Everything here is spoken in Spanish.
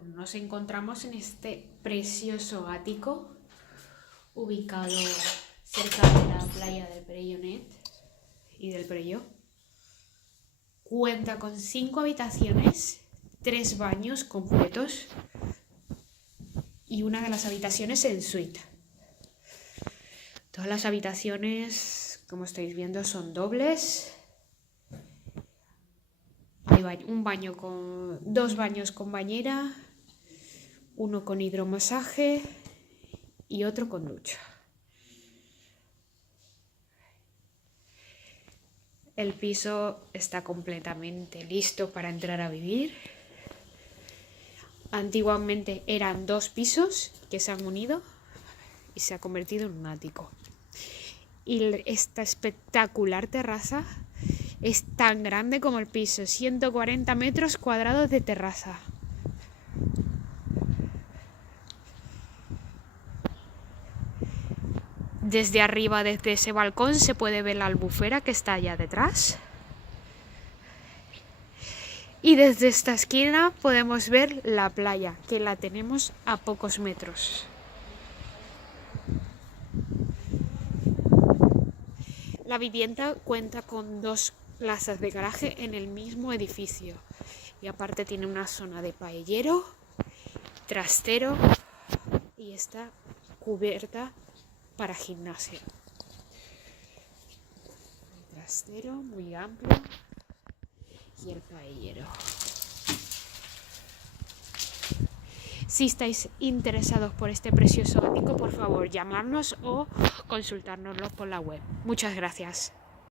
Bueno, nos encontramos en este precioso ático ubicado cerca de la playa del Perellonet y del Perelló. Cuenta con 5 habitaciones, 3 baños completos y una de las habitaciones en suite. Todas las habitaciones, como estáis viendo, son dobles. Hay dos baños con bañera, uno con hidromasaje y otro con ducha. El piso está completamente listo para entrar a vivir. Antiguamente eran 2 pisos que se han unido y se ha convertido en un ático. Y esta espectacular terraza es tan grande como el piso, 140 metros cuadrados de terraza. Desde arriba, desde ese balcón, se puede ver la albufera que está allá detrás. Y desde esta esquina podemos ver la playa, que la tenemos a pocos metros. La vivienda cuenta con 2 plazas de garaje en el mismo edificio. Y aparte tiene una zona de paellero, trastero y está cubierta para gimnasio. El trastero muy amplio y el paellero. Si estáis interesados por este precioso ático, por favor, llamarnos o consultárnoslo por la web. Muchas gracias.